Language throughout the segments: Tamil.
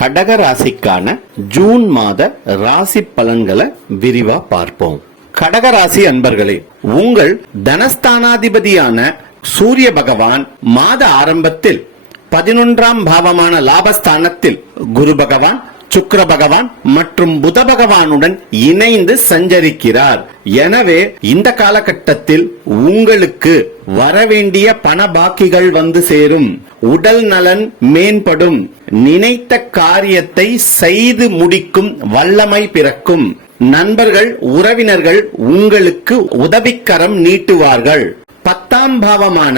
கடக ராசிக்கான ஜூன் மாத ராசி பலன்களை விரிவா பார்ப்போம். கடக ராசி அன்பர்களே உங்கள் தனஸ்தானாதிபதியான சூரிய பகவான் மாத ஆரம்பத்தில் பதினொன்றாம் பாவமான லாபஸ்தானத்தில் குரு பகவான் சுக்கிர பகவான் மற்றும் புத பகவானுடன் இணைந்து சஞ்சரிக்கிறார். எனவே இந்த காலகட்டத்தில் உங்களுக்கு வரவேண்டிய பண பாக்கிகள் வந்து சேரும். உடல் நலன் மேம்படும். நினைத்த காரியத்தை செய்து முடிக்கும் வல்லமை பிறக்கும். நண்பர்கள் உறவினர்கள் உங்களுக்கு உதவிக்கரம் நீட்டுவார்கள். பத்தாம் பாவமான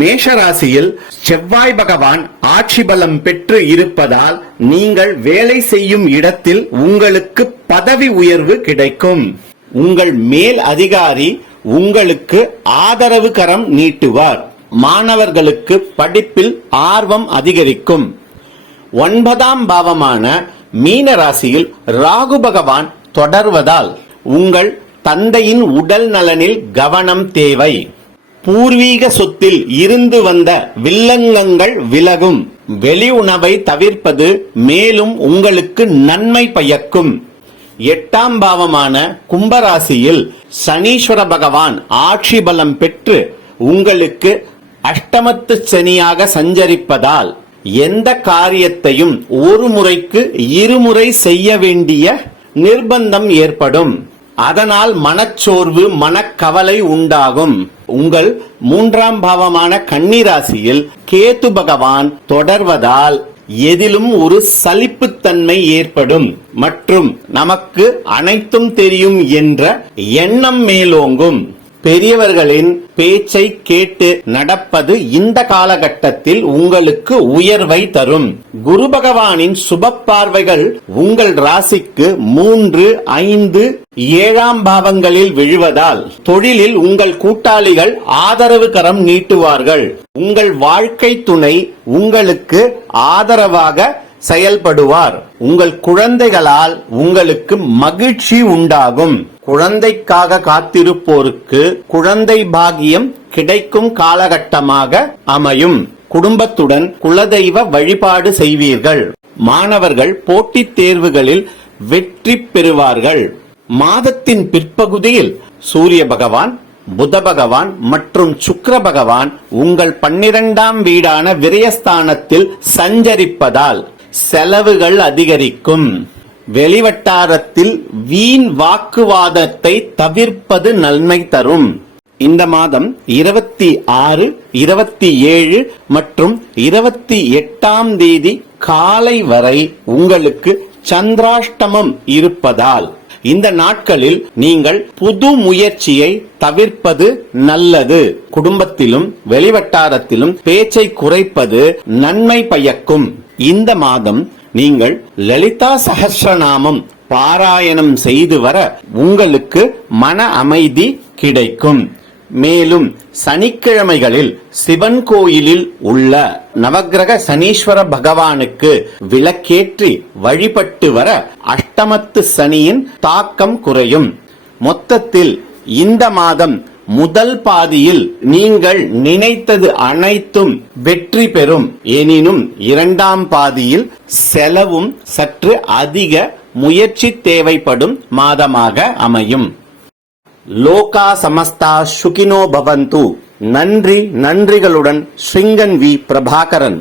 மேஷராசியில் செவ்வாய் பகவான் ஆட்சி பலம் பெற்று இருப்பதால் நீங்கள் வேலை செய்யும் இடத்தில் உங்களுக்கு பதவி உயர்வு கிடைக்கும். உங்கள் மேல் அதிகாரி உங்களுக்கு ஆதரவு கரம் நீட்டுவார். மாணவர்களுக்கு படிப்பில் ஆர்வம் அதிகரிக்கும். ஒன்பதாம் பாவமான மீன ராசியில் ராகு பகவான் தொடர்வதால் உங்கள் தந்தையின் உடல் நலனில் கவனம் தேவை. பூர்வீக சொத்தில் இருந்து வந்த வில்லங்கங்கள் விலகும். வெளி உணவை தவிர்ப்பது மேலும் உங்களுக்கு நன்மை பயக்கும். எட்டாம் பாவமான கும்பராசியில் சனீஸ்வர பகவான் ஆட்சி பலம் பெற்று உங்களுக்கு அஷ்டமத்து சனியாக சஞ்சரிப்பதால் எந்த காரியத்தையும் ஒரு முறைக்கு இருமுறை செய்ய வேண்டிய நிர்பந்தம் ஏற்படும். அதனால் மனச்சோர்வு மனக்கவலை உண்டாகும். உங்கள் மூன்றாம் பாவமான கன்னிராசியில் கேத்து பகவான் தொடர்வதால் எதிலும் ஒரு சலிப்புத்தன்மை ஏற்படும். மற்றும் நமக்கு அனைத்தும் தெரியும் என்ற எண்ணம் மேலோங்கும். பெரியவர்களின் பேச்சை கேட்டு நடப்பது இந்த காலகட்டத்தில் உங்களுக்கு உயர்வை தரும். குரு பகவானின் சுப பார்வைகள் உங்கள் ராசிக்கு மூன்று ஐந்து ஏழாம் பாவங்களில் விழுவதால் தொழிலில் உங்கள் கூட்டாளிகள் ஆதரவு கரம் நீட்டுவார்கள். உங்கள் வாழ்க்கை துணை உங்களுக்கு ஆதரவாக செயல்படுவார். உங்கள் குழந்தைகளால் உங்களுக்கு மகிழ்ச்சி உண்டாகும். குழந்தைக்காக காத்திருப்போருக்கு குழந்தை பாகியம் கிடைக்கும் காலகட்டமாக அமையும். குடும்பத்துடன் குலதெய்வ வழிபாடு செய்வீர்கள். மாணவர்கள் போட்டித் தேர்வுகளில் வெற்றி பெறுவார்கள். மாதத்தின் பிற்பகுதியில் சூரிய பகவான் புத பகவான் மற்றும் சுக்கர பகவான் உங்கள் பன்னிரண்டாம் வீடான விரயஸ்தானத்தில் சஞ்சரிப்பதால் செலவுகள் அதிகரிக்கும். வெளிவட்டாரத்தில் வீண் வாக்குவாதத்தை தவிர்ப்பது நன்மை தரும். இந்த மாதம் இருபத்தி ஆறு இருபத்தி ஏழு மற்றும் இருபத்தி எட்டாம் தேதி காலை வரை உங்களுக்கு சந்திராஷ்டமம் இருப்பதால் இந்த நாட்களில் நீங்கள் புது முயற்சியை தவிர்ப்பது நல்லது. குடும்பத்திலும் வெளிவட்டாரத்திலும் பேச்சை குறைப்பது நன்மை பயக்கும். இந்த மாதம் நீங்கள் லலிதா சஹஸ்ரநாமம் பாராயணம் செய்து வர உங்களுக்கு மன அமைதி கிடைக்கும். மேலும் சனிக்கிழமைகளில் சிவன் கோயிலில் உள்ள நவக்கிரக சனீஸ்வர பகவானுக்கு விளக்கேற்றி வழிபட்டு வர அஷ்டமத்து சனியின் தாக்கம் குறையும். மொத்தத்தில் இந்த மாதம் முதல் பாதியில் நீங்கள் நினைத்தது அனைத்தும் வெற்றி பெறும். எனினும் இரண்டாம் பாதியில் செலவும் சற்று அதிக முயற்சி தேவைப்படும் மாதமாக அமையும். லோகா சமஸ்தா சுகினோ பவந்து. நன்றி நன்றிகளுடன் ஸ்ரீங்கன் வி பிரபாகரன்.